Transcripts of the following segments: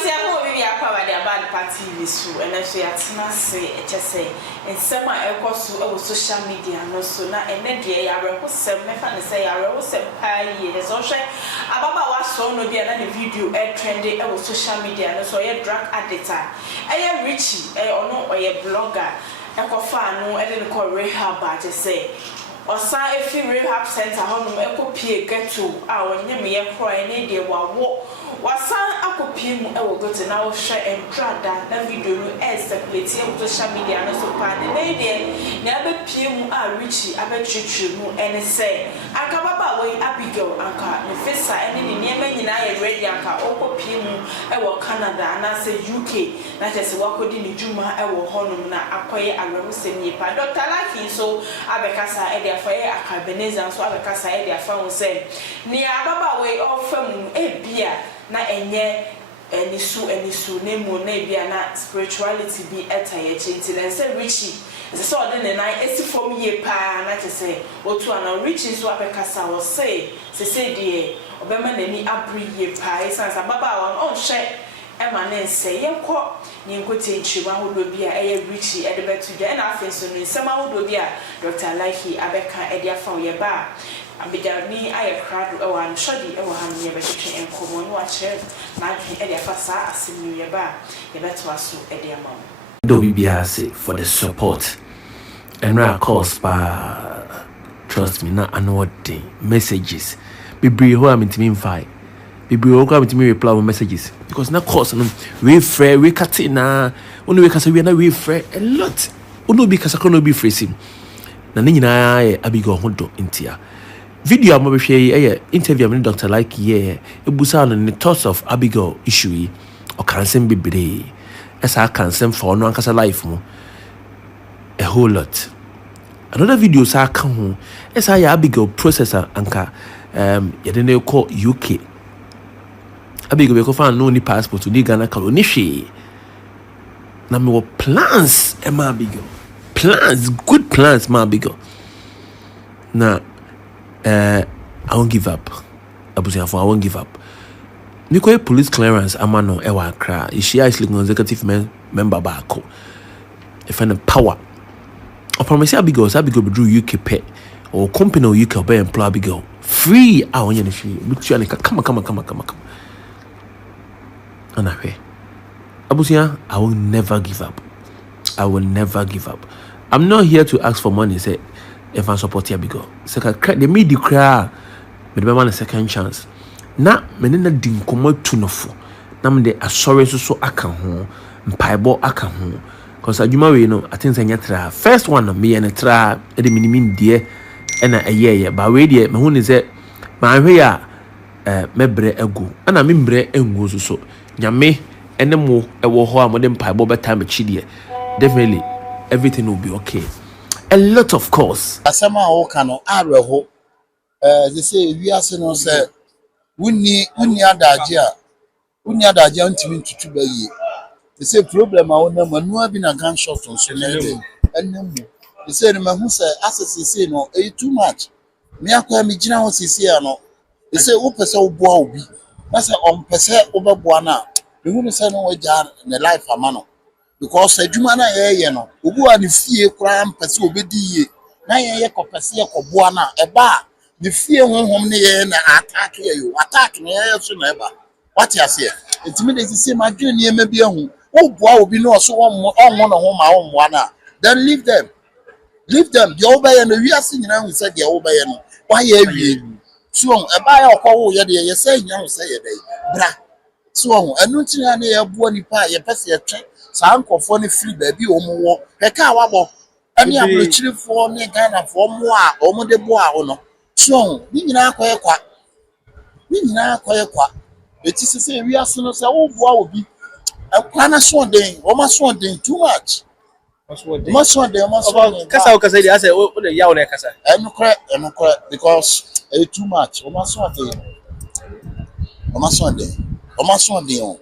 say I be a bad party is true, and I say at say just say and some I go social media no so na and then I will say I will say there's also Ababa was so no be another video trendy social media no so a drug addict a Richie or no or a blogger a no and then call rehab but say or say if you rehab center home a get to our name cry need they were wasan akopie mu e wo gote na wo hwe entrada na video no circulate e social media no so pa de dey na abepie mu a Richie abetwetwe mu ene say akababa we Abigail anka ne fesa ene ne niema nyina ye ready anka okopie mu e wo Canada na say UK na tese wakodi ne djuma e wo honum na akoye awrehusem yipa Dr. Likee so abekasa e dey afaye akabeneza so abekasa e dey afa wo say ni ababa we ofam e bia na enye enisu nemu na bia na spirituality bi etaye chinti na say Richie so ode na esifom ye pa na tese otu ana Richie so apekasa wo say de obema nani abri ye pa esansa baba on hwe ema na nse yekọ ni nkote nchiwa hodo bia eye Richie ede betu ja na afen so ni sama hodo bia Dr. Likee abeka ede afa ye ba abidani aye krado e wan shodi e wan ye betwe enkomo no ache na adwe e de afasa asemi ye ba ye beto aso e de amam do bibia say for the support and of course pa trust me na anode messages bibri ho am intimi mfai bibri ho am intimi reply messages because na course no we free we cut na onu we kasa we na we free a lot onu bi kasa kono bi free na ne nyina ye Abigail ho do intia video am be hwe interview am Dr. Likee ebusa no the thoughts of Abigail issue o cancel bebre esa cancel for no ankasa life mo a whole lot. Another video sa ka ho esa ya Abigail processor anka ye de ne call UK Abigail be ko fa no ni passport ni Ghana ka ni hwe na me wo plans e ma Abigail plans good plans ma Abigail na I won't give up. I won't give up. Niko police clearance amano ewa Accra. She actually executive member bako. If any power. I promise Abigail be drew UK pay or company or UK be employ Abigail free. I want you free. But you come. And Abusia, I will never give up. I will never give up. I'm not here to ask for money. Say. If I support Abigail, the media cry, but the man a second chance. Na menina din komo tunofo. Na me the assurance so aka ho, mpaibo aka ho. Cause adwuma we no, I think say nyatra. First one me and tra, e de minimin die, e na eye ba we de me hu ni say ma hwe ya mebre egu. Ana me mbre engu so. Nyame ene mo e wo ho amode mpaibo beta me chidie. Definitely everything will be okay. A lot of course. Asama o kano areho they say we are no say wuni adaje ntimi ntutu bayi. They say problem a wona manu bi na gunshot on so na dey enemu. They say no mahu say access say no too much. Me akwa me gina ho sisi no. They say wo pese wo boa obi. Na say on pese wo beboa na. Me hu say no waja na life amano. Because adwuma na ye no obu a ne fie kura mpese obedi ye na ye kopese ye koboa na eba ne fie honhom ne ye na attack ye yo attack ne ye so na eba what you say intimi dey say ma dwene ne ma bi ahu wo boa obi no so onwo no ho ma onwo na then leave them the obey no wi ase nyina hu say the obey no why ye awie so eba ya okwo ye de ye say nya hu say ye dey bra so enu ntira na ye boa nipa ye pese ye twen sankofo ne free baby omo heka wabo ani abrochirifo ne Ghana fo mo a omo de bo a no so ni nyina akoye eti sese wi aso no se wo boa obi akwa na so den o ma so den too much so den kasa dey ase o de yawo na kasa enukre because too much o ma so den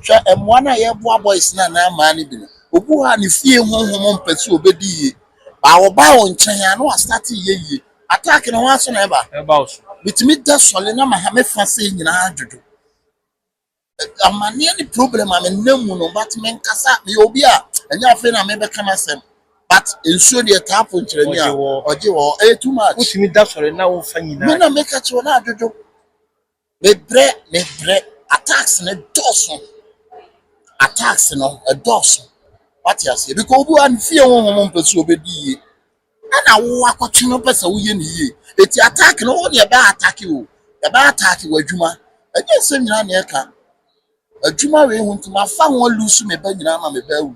sha emwana ye boa boys na ma ni bi no obu ha ne fie honhom mpese obedi ye ba wo ba wo nchen ya no start ye attack no wa so na eba so bitimi da sole na ma ha me fa se nyina adodo amani any problem am nemu no but men kasa me obi a enya afi na me be kana sem but ensure the tap nkyere ni a oje wo too much utimi da sore na wo fa nyina me na make a cho na adodo me bre attacks ne doso attacks no a doso what you say because obi an fie won pesu obedi ana wo akotwe no pesa wo ye ne ye eti attack no wo de be attack wo e be attack wo adwuma enye sem nyina na e ka adwuma we hu ntuma fa ho lusu me ba nyina ma me ba wu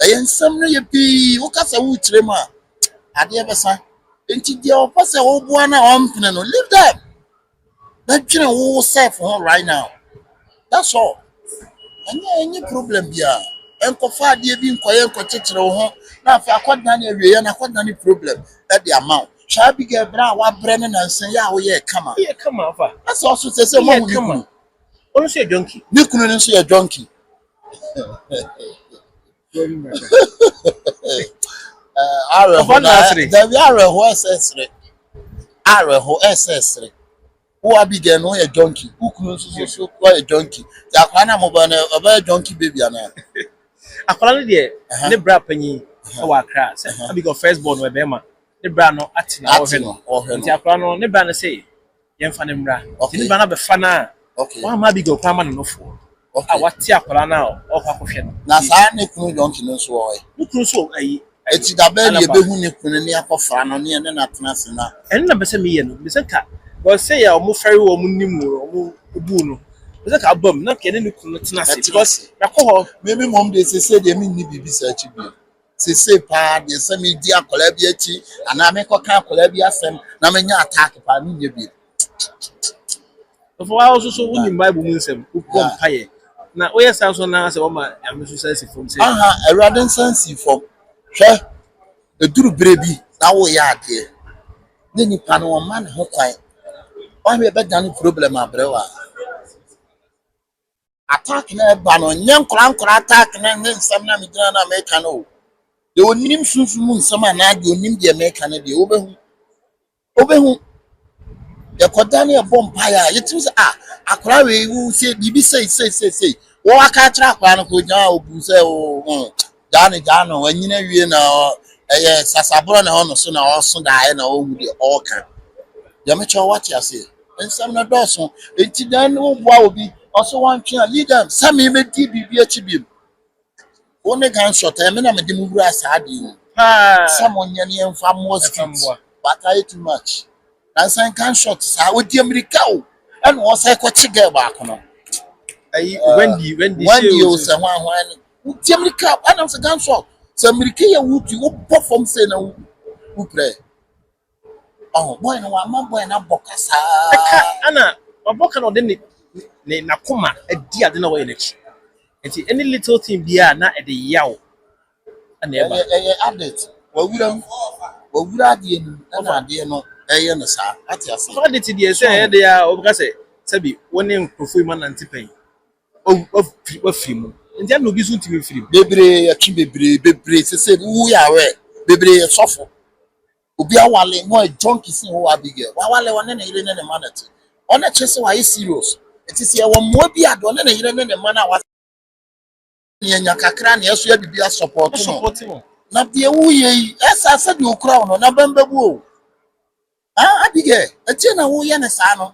eye nsem no ye bi wo kasa wo tire mu a ade besa enti dia o pese wo bua na o mpene no leave them that tire wo self on right now that's all any problem bia enko fa ade bi nkoye enko kekere wo ho na afi akodna na awie na akodna ni problem at the amount sha bi ga bra wa bre ne nansen ya wo ye kama fa that's also say mo hu ni kunu onu say donkey ni kunu ni so ye donkey SSR. Who Abigail no a donkey? Who couldn't so a donkey? The Akana Mobile a donkey baby. Akwala de ne bra panyi o akra say Abigail first born we bema ne bra no atina o he no nti akwala no ne bra no say yemfa ne mra ne bra na be fa na wa ma Abigail kwa ma no fo wati akwala na o kwa kohwe no na sa ne kunu donkey no so o ne kunu so ayi eti da ba ne behu ne kunu ne akofra no ne na atena se na en na be se me ye no be se ka go say ya omo fari wo mu nim wo omo obu no be se ka bam na ke ne kunu tena se because yakọ maybe mom dey say dey me ni bibi sa chi bi say pa dey say me di akola bi achi ana me ko kan akola bi asem na me nya attack pa ni nye bi for also so woni bible mu nsem ko mpaye na oye sanso na se wo ma amesu sense from say Eraden sense from hwe eduru brebi na wo ya ade ne nipa no man ho kwan o me be dan problem abrewa attack na ba no nyen nkora attack na nsem na medina na America no de onim sunsun mu nsem na de onim de America na de obehu ya kodane e bompa ya yetim se akora we wu se bibi say wo aka tra akora no ko nya obu se o jano wanyina wie na eye sasabro na hono so na oso da na owu de oka ya mecho what ya say ensam na doso enti dan wo boa obi oso wan twa leader sami me di bibi achi biem one gan shot e me na me de mu bura sa ade someone nyane emfa mo street but I too much and san kan shot sa wo di America o and wo say ko chige ba kono ayi when you say hwan ti America and am say gan shot so America ya wuti wo perform say na wo play boy na wa man boy na bokasa ana oboka no de ne nakoma adi ade na wo election enti any little thing bia na e de yaw ana eba update wo wura ade nu na ade no eye no sa ati ase update dey say e de ya oboka say sabi woni nkrofo ima na ntipan o film enti ana obi so ntimi film bebre atwi bebre se wu ya we bebre sofo obi awale no a junkie sin ho Abigail wale wone na ire ne manati ona chese wa serious it is your mo bi ado na ire ne mana wa nya kakra na eso ya bibia support no na bia wu ye esa de okra no na bambabu o Abigail ati na wo ye ne sa no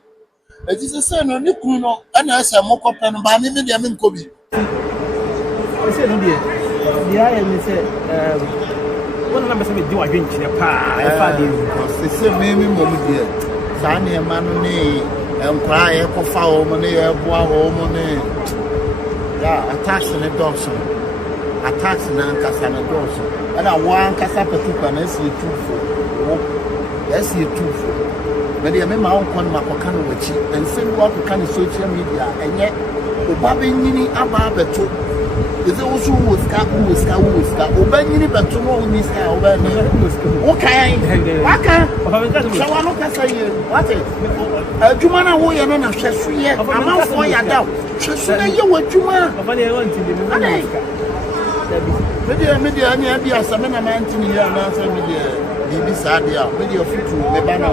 ati se no ni kunu no ana esa mo kope no ba me de me nkobi ese no dia ya me se one number say do adwenkyere pa e fa de se me mom dia sa na e ma no ne enkwa e kofa o mo ne e boa o mo ne ya attacks ne dogs attacks na nkasa na dogs ana wa nkasa petuka na esi tufo wo esi tufo me de me ma onkon makoka no wachi ensem wa koka ne social media enye obabe nyini aba beto is also was obanyini beto no ni ska obany okay waka so wano kasa ye what adwuma na wo ye no na hweso ye amanfo ya da hweso na ye wadwuma media ani abi asame na mantini ya na asa media bibi sadia media futu me bana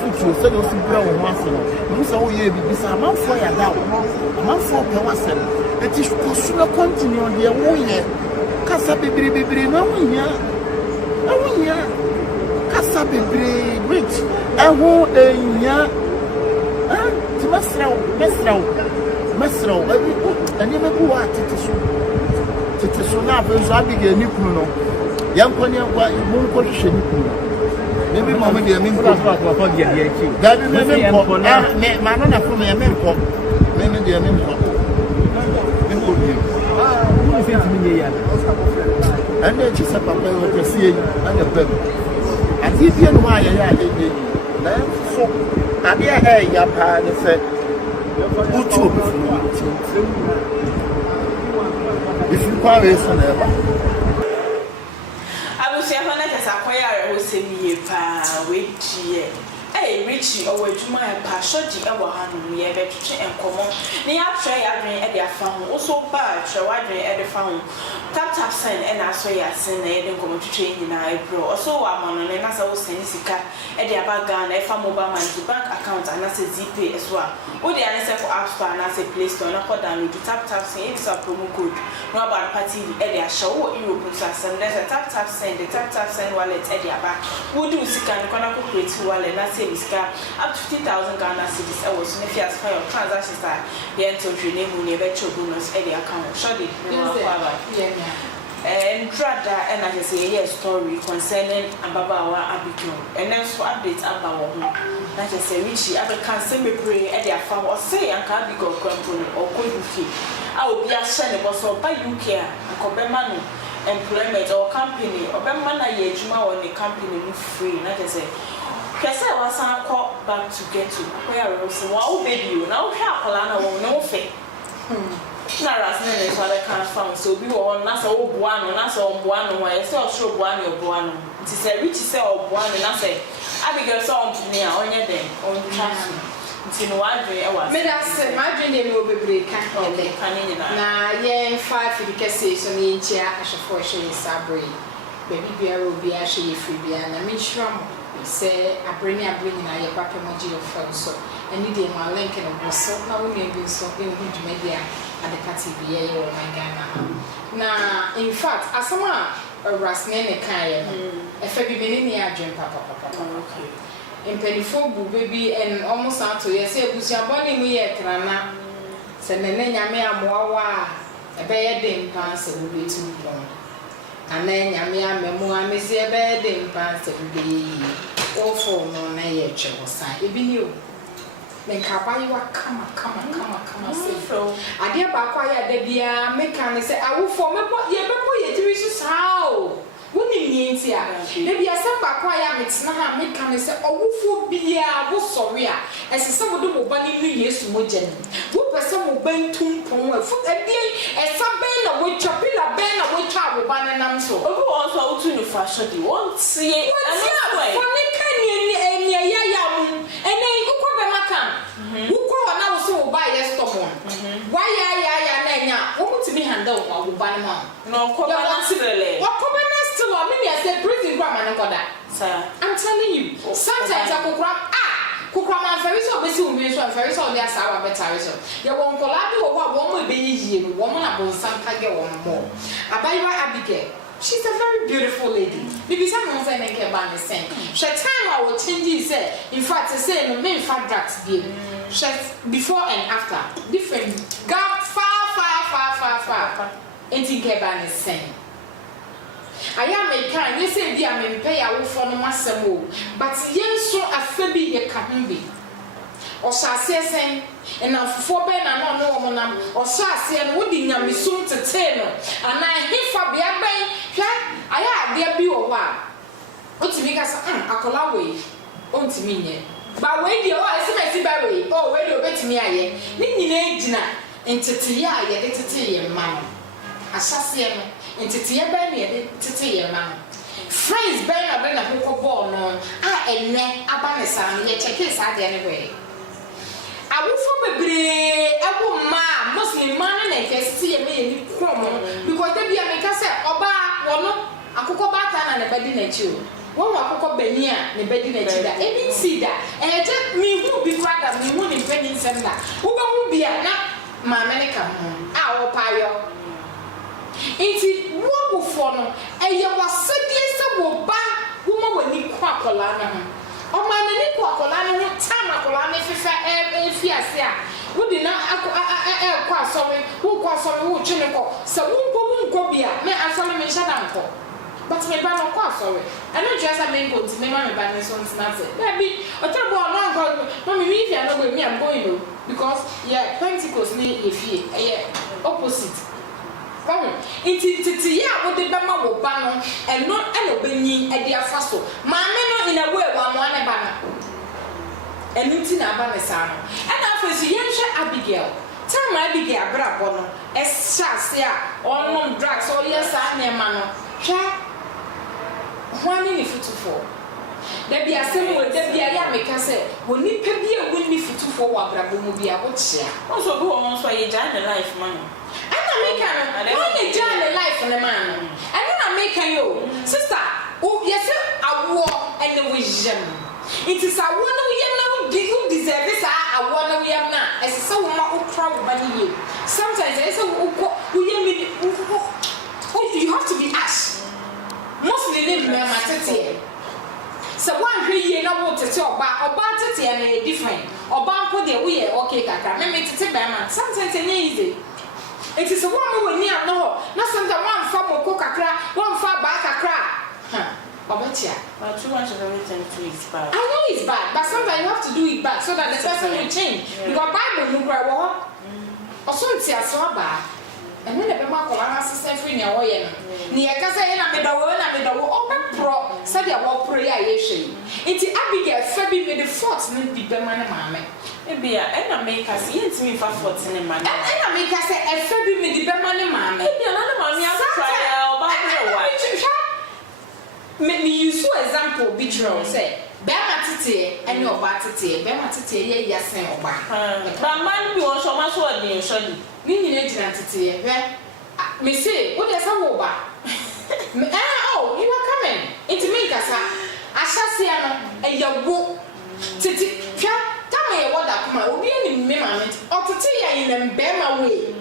futu se do su bra wo maso no so wo ye bibi sa amanfo ya da amanfo pɛ wasɛm eti kɔso na continue deɛ woyɛ kasa bebree na wonya kasa bebree rich ɛho enya ti mesrɛw ɛni me bu wa tete so na afɛ so Abigail ni kunu no yɛnkɔ ni yɛnkɔ mo nkɔ hwehwɛ ni kunu maybe mama deɛ me nkɔ dabi me nkɔ ma no na fo me nkɔ me deɛ me nkɔ bi wo se ti me yɛ ɛna chi sɛ papa yɛ kɔ sie yi ɛna bɛm adi bia no ayɛ yɛ na so ade a ya pa ne sɛ utu obi funu if you power is on ever abusia fa na kasa kwaya re ho semiye pa we die Richie or Juma pa shodi e wa hanu ye betwe enkomo ne ya try adwen e de afa ho also ba try wadwen e de fa ho tap sign e na so ya sin na e de enkomo twetwe nyina e bro also wa mono ne na sa wo send sika e de abaga na e fa mobile money bank account and na se zipay as well wo de ane se for app store na se play store na ko download tap sign it's a promo code no about party e de a show wo Europe so asem there's a tap sign the tap sign wallet e de aba wo do sika ne kona ko create wallet na se up to 50,000 Ghana cedis. I was in the for your transactions that the end of your name will never show bonus at the account. Surely, and Drada and I say a story concerning Ababawa Abigail. And then so updates about that I say Richie, I can send me pray at their farm or say I can't be go component or could UK. I will be a son of by UK and Cobemano employment or company or Bemana Yejuma or the company free. Not I say. Kese wasan call back to get to where I was wow baby you now Polana will no fe. Na rasne so that can found so be on na so buano na so buano why say sure buano or buano. It is a rich say or buano na say Abigail so on near on your den on traffic. It's in one day I was. Me that say my dream dey will be break can na yen 5 for the kese so ni chia ashafo she sabre. Baby bia will be a she free bia na me sure say I bring na your papa moji of phone so and you dey my link and go so na we need so in huge media at the KTV or my Ghana na in fact asama rasne ne kan ye e fa bi beni ni adwen papa okay in penifo bu baby and almost out to yes e busia body mu ye trana se ne nyame amoawa e be ye dem pan se wo be tu bon ana nyame amemu amesi e be dem pan se be awful no na ye chewo sai ebi ni o men ka ba yi wa kama say so ade ba kwa ya da bia me kan say awufo me po ye tiri so sao woni ni enti a da bia say ba kwa ya metena ha me kan say awufo bia wo sori a esese wo do mo ba ni nu Yesu mo gye ni wo pese mo bantum pon afu adie esa ben na wo twapi la ben na wo twa wo ba nam so obi won so wo tu ni fa shodi won tie for me kan ni ya mu ene ikoko be makam wuko na wo so wo ba ye stop on why ya na nya wo mutimi handle wo ba ma no ko ba na sirele wo ko ba na still o me say prison grandma no koda sir I'm telling you sometimes kukra man very so be si umi so very so dey asawa better so ye won kola bi wo mo be yiyie no wo mo na bon sam kage wo mo Abigail. She's a very beautiful lady. Bibi sa mo say make ba me sen. She time I will change say in fact say no me fat drugs be. She before and after different gap far. Enti ke ba me sen. Aya me kan we say bi am pay ya wo for no masem o. But yen so afa bi ye ka ho bi. O sha sen na fufo be na no wo nam o sha se no wo di nyamesum tete no ana hefa bia ben hwa aya bia bi wo wa o timi ka sa akola we o ntimi nye ba we di o ese ba we o we di obetimi aye ni nyina ejina entete ya ye de tete ye ma asase no entete ye ba na ye de tete ye ma friends ben na ben na ko ball no enne aba ne sa no ye check sa de ne we awufo bebre abo ma muslim man na kesi ye me ni kromo because dey bia me ka say oba wono akoko ba ta na ne bedi na chi o won akoko bani a ne bedi na chi da ebi si da je mi hu bi kwada mi hu ni bedi nsem da wo ba hu bia na maame ne ka ho a wo payo inti wo bufo no eye wasedie se wo ba wo ma wani kwa akola na ho o ma na ni kwa akola na ho tam akola na fefa fi ase a wo di na kwa asori wo twene ko se wo nko bia me asori me hada nko but me ba no kwa asori I don't just a me go to me ma me ba ne so ntina se baby o tell boy no nko no me if you no go me I'm going no because yeah Pentecost ni efie opposite come iti ya wo de be ma wo ba no eno obenyi e de afa so maame no in a way wa mo ane ba no enu ti na ba ne sa no e na afa so yenhwe Abigail tell Abigail brabo no e sha se a onom drugs o yes a ne ma no hwa hwani ni futufo da bia asem wo da bia ya meka se wo nipa bia wo ni futufo wa brabo mu bia wo chia o so go on so ye jan life man ana meka no wo ni jan life ne man no ana na meka yo sister o yese awo ene wo jem it is awo na wo yem na wo deserve sa awo na wo yem na esese wo ma okra wo ba ni ye sometimes esese wo yem you have to be ash mostly live me ma tete so one hwe na wo tete oba tete na different oba nko de wo ye okay kaka me tete ba ma sometimes enye easy it is one we ni no na sometimes one fa moko kakra one fa ba kakra obatia but too much of everything is bad. I know it's bad but sometimes you have to do it back so that the person will change because Bible no cry wo oso ntiaso ba and when the mama call assistant free na wo ye no ni e ka say na me dawo pro said ya wo prayer ye hwe nti Abigail fa bi me the fort na bi be ma ne maame e bia e na make us ye ntimi fa fort ne ma ne e na make us say e fa bi me di be ma ne maame e bia na ne maame akra obabre wa me use example bi tro say be ma tete ene oba tete be ma tete ye yasen oba ba man bi wo so ma so odi shodi ni nyine jina tete hwe me say wo de sa wo ba oh you are coming into me kasa asase ano eyawo tete hwa tama ye woda kuma obi ani me ma me otete ya yin na be ma we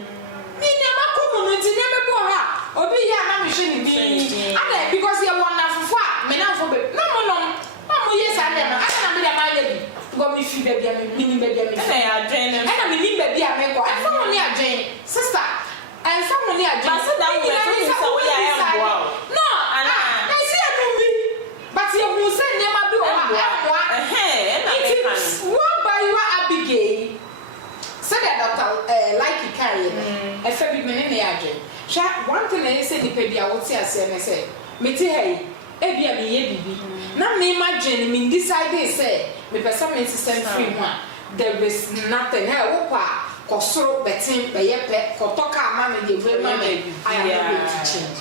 ni ne ma ko mu no ti ne me bo ha obi ya na me hwe ni bi ana because ye wona fufu a me na fo be no mo yes ana ma ana me da ma ye bi go mi fi be bia me ni be bia me na ya adwen ana me ni be bia me ko afa mo ni adwen sister and someone ni adwen but so that we so we are wow no ana I see a movie but you who say never do what by you Abigail said that Dr. Likee carry e fa bi me ne adwen sha one thing I say ni pe bia wo ti ase me say me ti hey e bia me ye bibi na me imagine me decide say me person me system free mu a there is nothing hey wo pa kosoro betin be ye pe kotoka ama me de we ma me I am going to change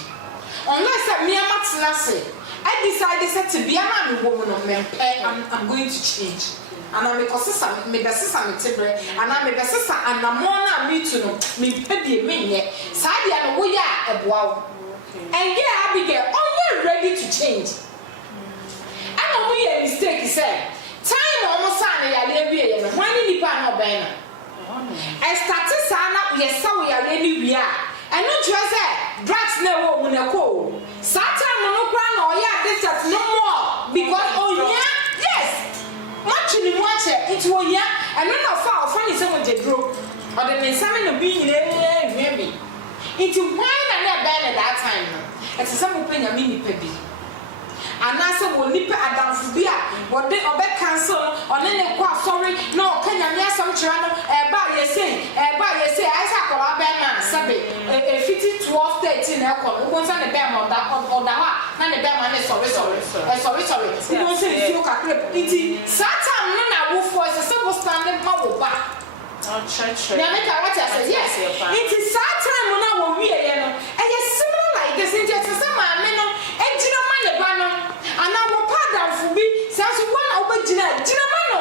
unless me am atna say I decided to be a man woman of men I'm going to change and I'm because me besisa me tebre and I'm me besisa and I'm on me to know me pedi me ye sadia no wo ya eboa and get Abigail are you ready to change and no we a mistake say time almost na ya le bi ye no hwan ni pa na oben na I started sana we say we are le ni wi a and no try say drugs na wo mu na ko satan no kra na o ya distance no more because oh yeah yes much ni mo ache it wo ya and no fa o funny say mo je dro or the pensame no bi nyine maybe it why na be that time no it is some open ya mi nipa bi anase wo nipa adamfu bi a wo de obe cancel one ne kwa sorry no kanya me asam kira no ba ye say I say akola be man sabe fiti 12 13 na ko wo nsa ne be ma oda ha na ne be ma ne sorry wo nsa ne fio kakre iti satan no na wo for se wo stand ma wo ba church na make what I say yes it is satan no na wo wie ye no similar like this in just some man no ejina ma ne ba no ana wo padam fu bi say so one obejina jina ma no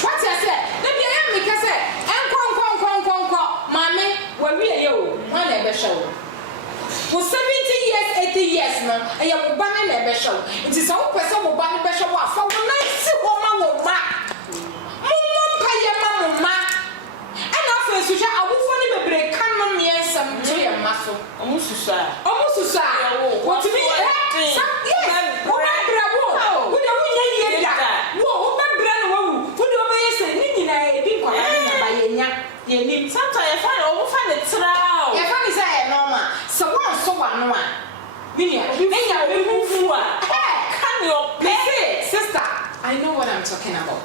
what I say na bi am me ka say enko mame wa wie ye o wa na be hwe for 70 years 80 years no e wo ba na be hwe it is all person wo ba na be hwe wa fa wo na si wo ma wo ma mumpa ye ma mo ma ana What to me? Yes. What bravo? What do we need that? What bravo? What do we say? Nina, big one by Yenya. Sometimes I find it now. Your family say normal. So one. Minia, can you pay? Sister, I know what I'm talking about.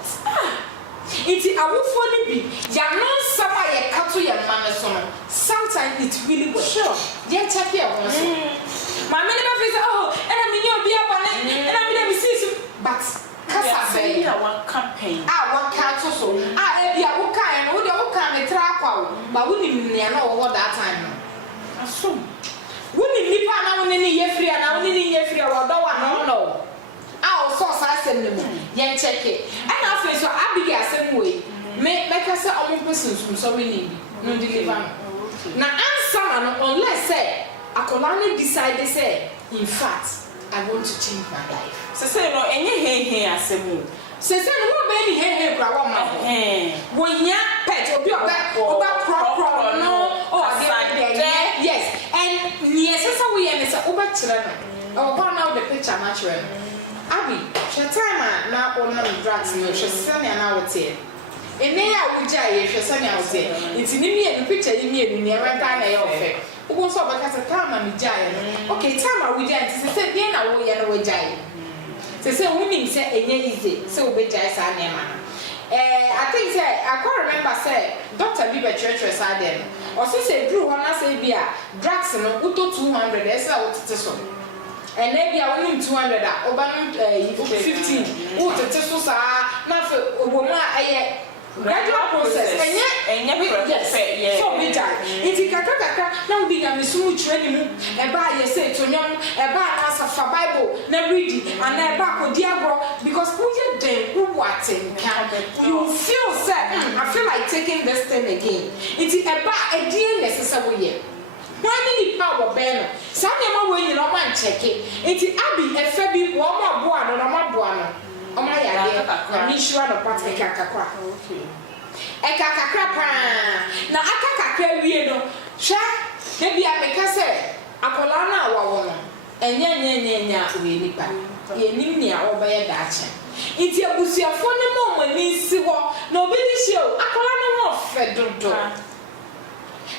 It's a would be. You're not somebody a cut to your manners. Sometimes it's really well. Sure. Yeah, check here. My minimum is and I mean, you'll be up on it, and I'm going to see. But Casa, one campaign. One cat also. Be a woka and would you come and track out, but wouldn't know what that time. Assume. Wouldn't me pan in the year free and only in year free or no. Our source I send them. Yeah, check it. And I feel so Abigail same way. Make us a own person from so many. No deliver. Now, answer unless say, I can only decide to say, in fact, I want to change my life. So say no, any here, same. So say no baby here, grab my when ya pet or be about crop, no, or yes, and yes, so we are over children. Oh, one out the picture natural. Abby, she time now on drugs, you should send an hour here. And then I would jay, she send out here. It's in me and the picture in me and near my time. I offer. Who was over because of time I'm giant. Okay, time I would jay. She said, then I will get away giant. They say, women say, easy, so be jay, I think I can't remember, say, Dr. Bieber Church was there. Or she said, Drew, when I say beer, drugs and auto 200, that's how it's so. And maybe I win 200, over 15. Oh, the tests are not for a woman. Gradual process, and yes, so we die. It's a kaka, now being a smooth training, and buy a say to young, a bar as a Bible, never reading, and a back with Diablo, because who you then who watching you feel sad. I feel like taking this thing again. It's a bar, a dear necessary. Why need power banner? Some of when you know man check it. It's Abby, a Fabi, one more buono, no more buono. Oh my idea, I'm sure of what a kakakra. A kakakra. Now a kakakra, we know. Sha, maybe I make us say, a colana or woman. And yan, we nipa. Ye nimia or by a dacha. It's your busia for the moment, needs to walk. Nobody show a colana more fed.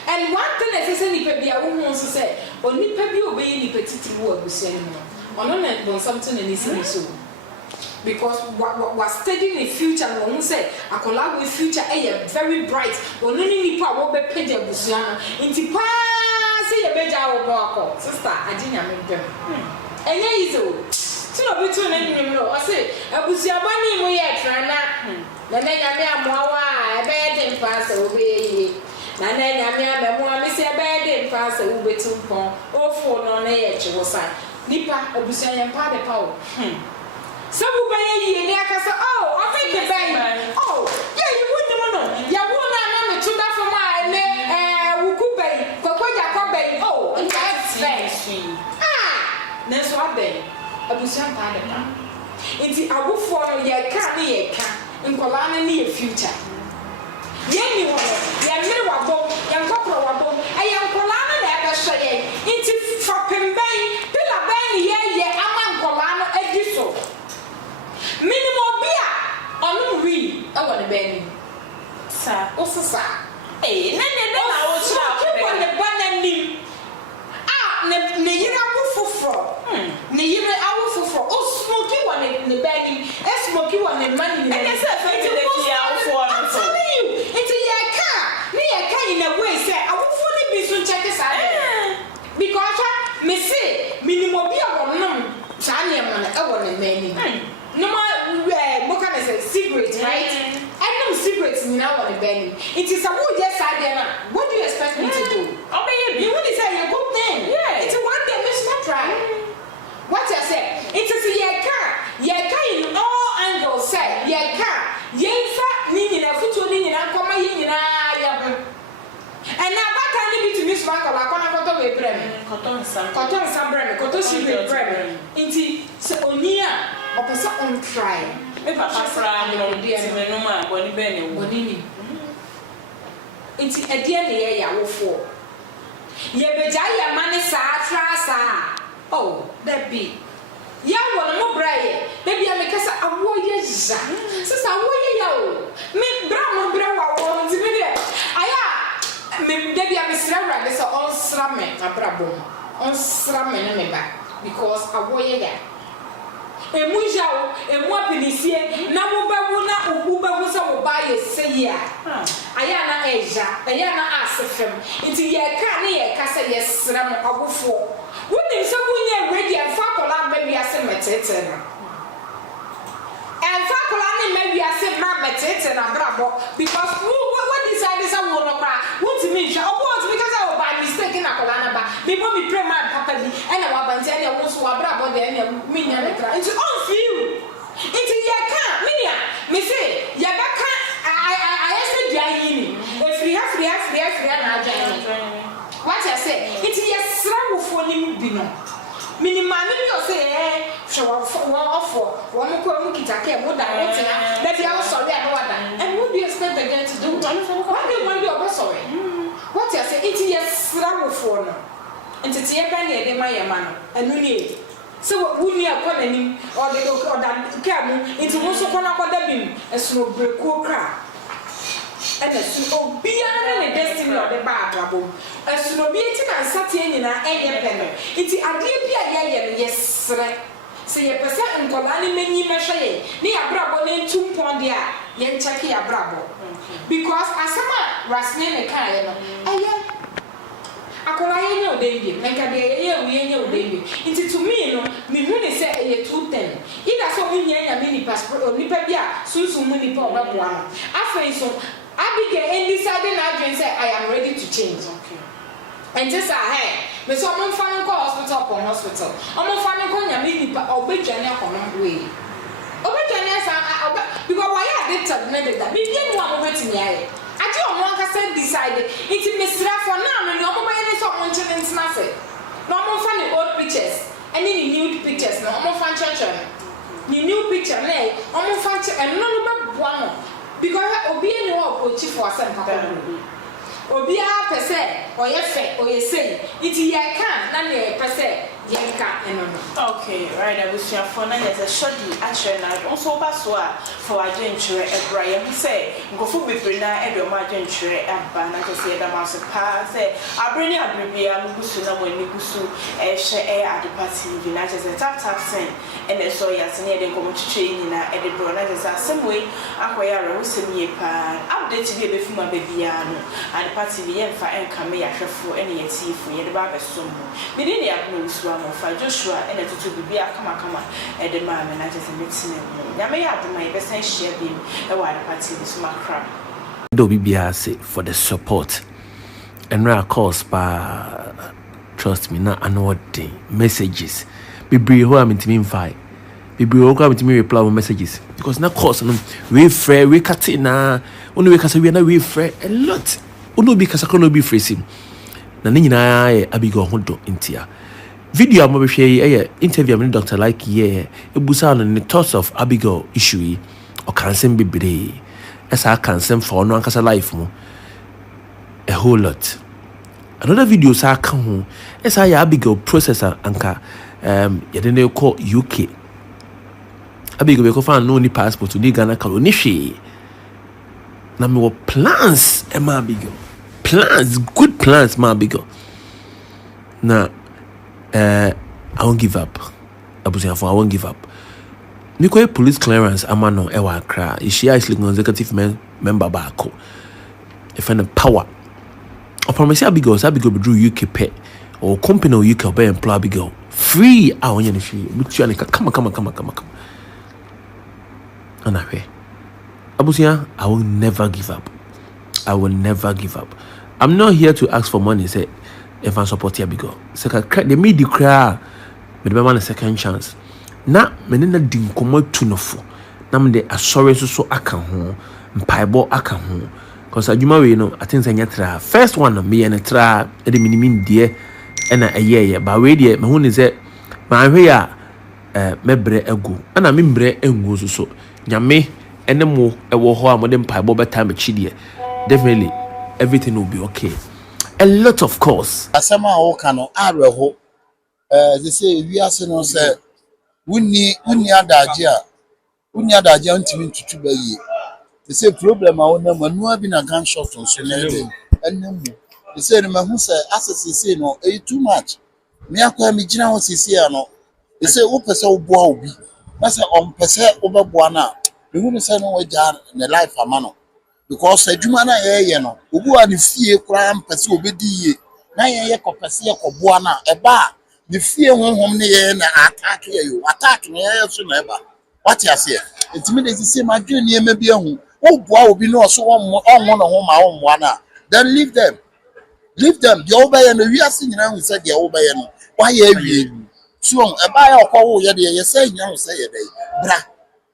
And one thing I say, Nipa, I won't also say, or Nipa be obeying the petty word we say anymore. Or not something in his so. Because what was studying the future, when we say, I collab with future, a very bright, or no Nipa will be paid a busiana. Into pass a beja or barco. Sister, I didn't make them. And yeah, is all. So between him, I say, I was your money, we are trying that. Then I am more, bed and pass away. And then I am a miss a bed and pass away to pond, or for non edge was I. Nipa, a busian part of power. So we buy a year, oh, I think the bank. Oh, yeah, you wouldn't know. You won't to that for my Wukuba, Kokoja Kobe. Oh, that's very sweet. Ah, that's what they a busian part of power. It's a wolf for your can, in Colana near future. Yenny one, young Mirabo, young Copro, I am Colana never say into Fopping Bay, Pilla Bay, yeah, I'm Colana Ediso. Minimum beer on we, I want to bend. Sir, also, sir. Eh, then I was talking on the banana. Ah, Nayira for Nayira, I will for oh, smoky one in the bagging, and smoky one in money. And I said, I'm telling you, it's a car. Near a car in a way, say, I will fully be so check this out. Because me say, minimum beer or no, Shania, I want a man. No more, what can I say, cigarettes, right? I know cigarettes now on the bending. It is a good yes idea. What do you expect me to do? Oh, you want to say a good thing? Yeah. It's a one day, Mr. Try. What I say? It is a car in all angles, say, meaning a foot in a comma in and now back can be to Miss Marco, I can't go to a brand. Cotton some brand, cotton sugar brand. Indeed, so Onia. Or person on try. Maybe Papa Fran, dear, no man, Bonnie Benny. It's a dear year, for. ye beja ye mane sa tra sa oh that be ya wona mo braye baby amekasa awo ye za sisa awo ye ya o me bra mo bra wa wo nti me de aya me baby amesira bra de so on sra me abrabo on sra me ne me ba because awo ye ya emu jawo emu apinisie na mo babu na ubu babu so wo ba ye sey ya aya na eja aya na asefem nti ye ka ne ye ka se ye sra mo agofo woni so bunye ready and fa kola baby ase metete na and fa kola ne maybe ase ma metete na brabo because what decide say wo no kra won't me hwe obo because I by mistake na kola na ba before me pray man papa bi and wa banti and wo so wa brabo de and me nya na kra it's on feel into ye can me say ye ba kan I say dia yini free na ajan what I say it's yes sra for nim bi no minima me o say show offer one ko mu kitake mo da wo tia that you sorry and wada and what do you expect again to do what do you want to do sorry what I say it's yes sra for no enti tie pa ne de ma ye ma no anu ni so wo ni akọ nanim or da ka mu enti mo so kona koda bim esno breko kra and so obiara ne destiny of the bad rabo esno bi enti na nsate nyina enye peno enti ade bi a ye yesre se ye pese nkola ne manyi mehwe ye ne ya brabo ne ntumpon de a ye ncheke ya brabo because asama rasne ne kan ye no eye akola ye ne odembi menka de ye ye odembi enti to me no me hu ne se ye 210 ida so munya nya mini passport nipa bi a sunsun mu nipa obeboa no afei so Abigail and decided now and say I am ready to change. Okay. And just hey, me so I'm fanning go hospital upon hospital. I'm fanning go nya me nipa obejane akon way. Obejane sa because why I did tell me that me dey no am betimi aye. Aje omo aka say decide it me sra for now me omo buy ni so omo nchen ntina say. No omo fanning old pictures and the new pictures no omo fan church. The new picture na omo fan and no be boa no. Because obi any wo chief for asem papa obi a pese oye fe oye say it ye can na ne pese ye can eno no okay right I wish you for na there's a shoddy actually na also baso a for adwenture ebra ye say ngofo bebre na e do ma adwenture aba na to say da ma so pa say abreni abribia mugusu na mo ni gusu e hye e adepati na just tap sen and so ya sene de komo twetwe nyina e de bro na just asemwe akoya re wo semie pa update bi e be fuma bebia no adepati bi ye mfa enka me ya hwefo ene ye tifu ye de ba besom me de ya bro su ama fa Joshua ene tutu bibia kama e de ma me na just meeting ya me ya de ma e be san share bi e wa adepati bi so makra do bibia say for the support and of course pa trust me na anode messages bibri ho am intimi mfai bibri ho am intimi reply messages because na course no we free we cut na onu we kasa we na we free a lot onu bi kasa kono bi free na ne nyina ye Abigail ho do intia video am be hwe ye interview am Dr. Likee ye ebusa no the thoughts of Abigail issue o cancel bibri esa cancel for no ankasa life mo a whole lot. Another video sa ka ho esa ya Abigail processor anka yedene ko UK Abigail be ko fa no ni passport ni Ghana ka ni hwe na me wo plans e ma Abigail plans good plans ma Abigail na I won't give up I won't give up me ko police clearance amano e wa Accra she actually executive member baako if any power I promise Abigail be drew UK pay or company or UK be employ Abigail free awon ye free but you come and abusia I will never give up I'm not here to ask for money say if I support Abigail say the media cry me the man a second chance na me na din komo tunofo na me de asori so aka ho mpaibo aka ho because adwuma we no I think say nyatra first one me na tra e de minimin de e na eye ba we de me hu ni say ma hwe ya mebre egu ana me mbre engu so nyame ene mo e wo ho amode mpaibo beta me chi de definitely everything will be okay a lot of course. Asama o kano areho they say we are no say wuni adaje ntimi ntutu bayi. They say problem a wona manu bi na gunshot on so na dey enemu. They say no mahu say access say no too much. Me akwa me gina ho sisi no. They say wo pese wo boa obi. Na say on pese wo be boa na. Me hu say no waja na life amano. Because adwuma na ye no obi wa ne fie kura mpese obedi ye na ye kopese ye koboa na eba ne fie honhom ne ye na attack ye yo attack ne ye so na eba what you say intimi dey say ma dwen ne ma bi ahu wo boa obi no so onwo no ho ma onwo na then leave them the obey no wi ase nyina hu say the obey no why ye awie so eba ya okwo ye de ye say nya hu say ye dey bra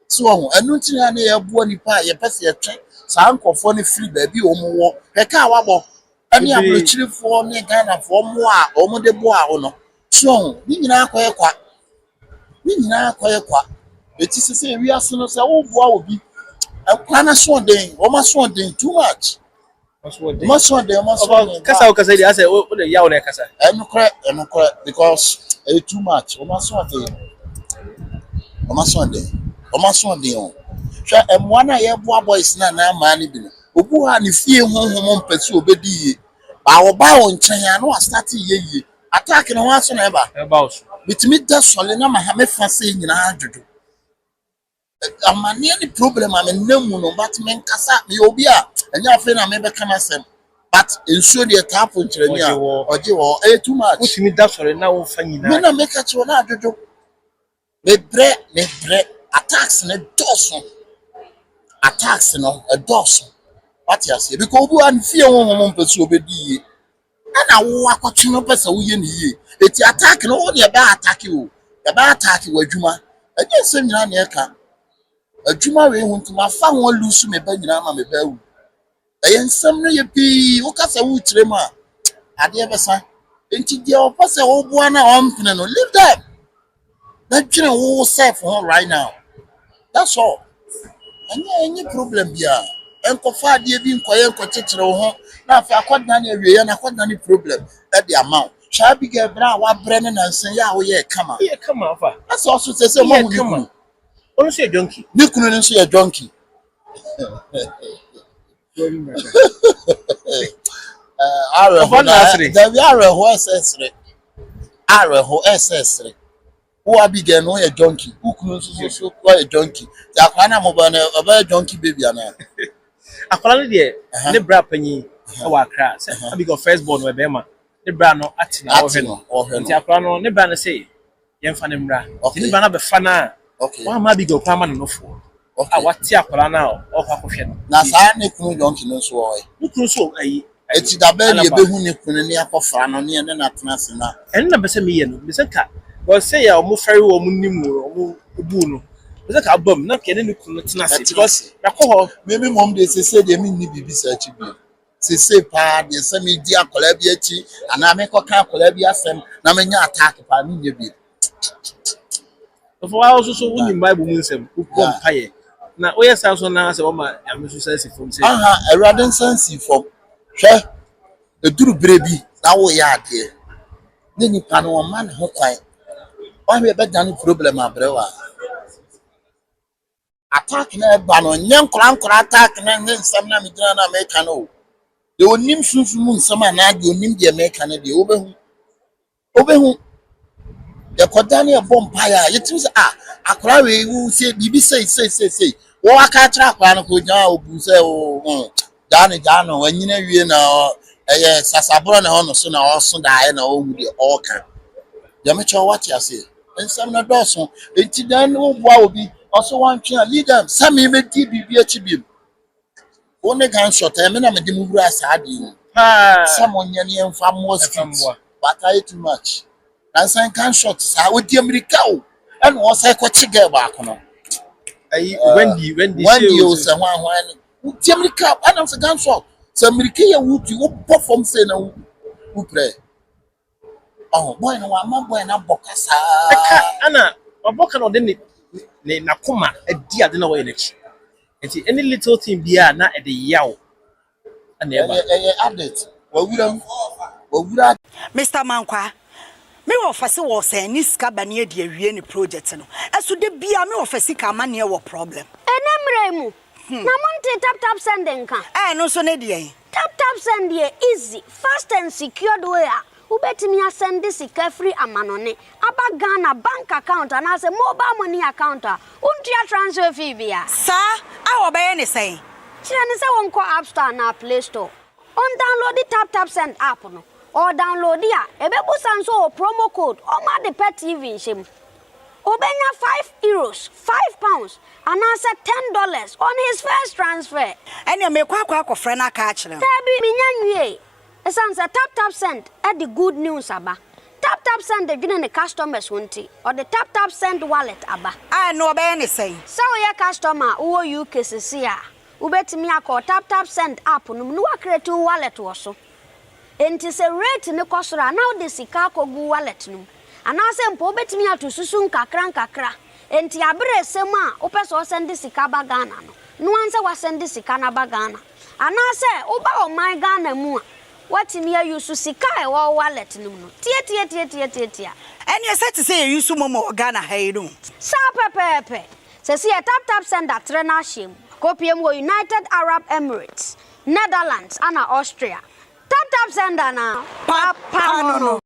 so anu ntina na ye boa nipa ye pese ye twen saa nkofo ne free baby omo he ka wabo ani abrochirifo ne Ghana fo mo a omo de bo a no so ni nyina akoye kwa eti sese wi aso no se wo boa obi akwa na so den o ma so den too much ma so den kasa dey ase o de yawo na kasa enukre because too much o ma so den o sha emwa na ye boa boys na ma ni bi no obu ha ne fie honhom mpese obedi ye ba wo ba wo nchen ya no start ye attack no wa so na eba bitimi da sole na ma ha me fa se nyina adodo amane ni problem am nemu no but men kasa me obi a enya afi na me be kana sem but ensuo de tap nkyere ni a oje wo too much bitimi da sole na wo fa nyina me na me ka che wo na adodo me bre attacks no a dose what you say because obi an fie honhom mpese obedi ye ana wo akotwe no pese wo ye ne ye eti attack no wo de be attack wo adwuma enye sem nyina na eka adwuma we hu ntuma fa ho lusu me ba nyina ma me ba wu eye nsem no ye bi wo kasa wo tirem a ade besa enti de o pese wo boa na o mpene no leave them na twene wo self ho right now that's all any problem bia enkofa ade bi nkoye nkochechire ho na afi akodna na awie na akodna ni problem that the amount sha Abigail bra wa bre ne nansen ya wo ye kama fa that's also say mo hu ni onu say donkey ni kunu ni so ye donkey are ho na da bi are ho ss3 who Abigail no ye donkey who kunu so ye donkey ya kwa na mo ba na oba donkey baby ana akwala de ne bra panyi e wa Accra say Abigail first born we be ma ne bra no atina wo hwe no nti akwala no ne bra no say ye mfa ne mra ne bra na be fa na wa ma Abigail kwa ma no fo wati akwala na o kwa kohwe no na saa ne kunu donkey no so wo ne kunu so ayi eti da ba ne be hu ne kunu ne akofra no ne na atena se na en na be se me ye no be se ka go say ya omo fari wo mu nim wo obu no be se ka bam na ke ne kunu tena se because yakọ maybe mom dey say dey me ni bibi sa chi bi say pa dey say me di akola bi achi ana me ko kan akola bi asem na me nya attack pa ni nye bi for also so woni bible mu nsem ko mpaye na oye sa so na se wo ma ya me so say from say Ewraden sansi fom hwe eduru brebi na wo ya ade ne nipa no ma ne ho kwan o me be dan problem abrewa attack na ba no nyen nkora attack na nsem na me gina na me ka no de onim sunsun nsem na de onim de me ka na de obehu de kodane e bompa ya yetim se akora we wu se bibi sei wo aka tra akora no ko nya obu se o jano wanyina wie na eye sasabro na hono so na oso dae na ohu de oka de me cho what you say nsem na doso enti dan wo boa obi oso wantwe a leader sami me di bibi achi bi one gan shot e me na me di mu bura saadi samonya ne emfa mo street but I too much and san can shot sa wo di America o and wo sai ko chige ba ko no ayi Wendy o se hwan wo di America and am se gan shot so America ya wo ti wo perform say na wo pray boy no wa man boy na bokasa ana oboka no de ne nakoma adi ade na wo elechi enti any little thing bia na e de yaw ana eba addict wa wuram Owura Mr. Mankwa, me offer was a niska bania de awie project no. Eso de bia me offer sika ma ne wo problem. Enemremu. Na monte tap sending kan. No so ne de. Tap send ye easy, fast and secured way. Ubetimi send this free amanone. Aba Ghana bank account and as a mobile money account. Untia transfer fee bia. Sir, I obey any say. Chine say won ko App Store na Play Store. On download the tap send app no. Or download ya. Ebebu sanso promo code. O ma de pet TV shim. Obenya €5, £5, and answer $10 on his first transfer. And you make kwa friend a catch them. Tabi minyanwe. Esansa tap send at the good news aba. Tap send the giving the customers won't or the tap send wallet aba. I know about any say. So your customer who C0CA. Ubetimi akọ tap send app no mu create wallet wo so. Enti se rate ne kosora now the sika kogu wallet no. Anase mpo obetimi atususu nkakra enti abere sem a opeso send sika ba Ghana no anse wa send sika na ba Ghana anase oba o my Ghana mu a watimi ayusu sika e wo wallet no tie and you said to say you use momo Ghana hey no sa pepepe se see tap send that trena shim kopiem wo United Arab Emirates Netherlands and Austria tap send na papa no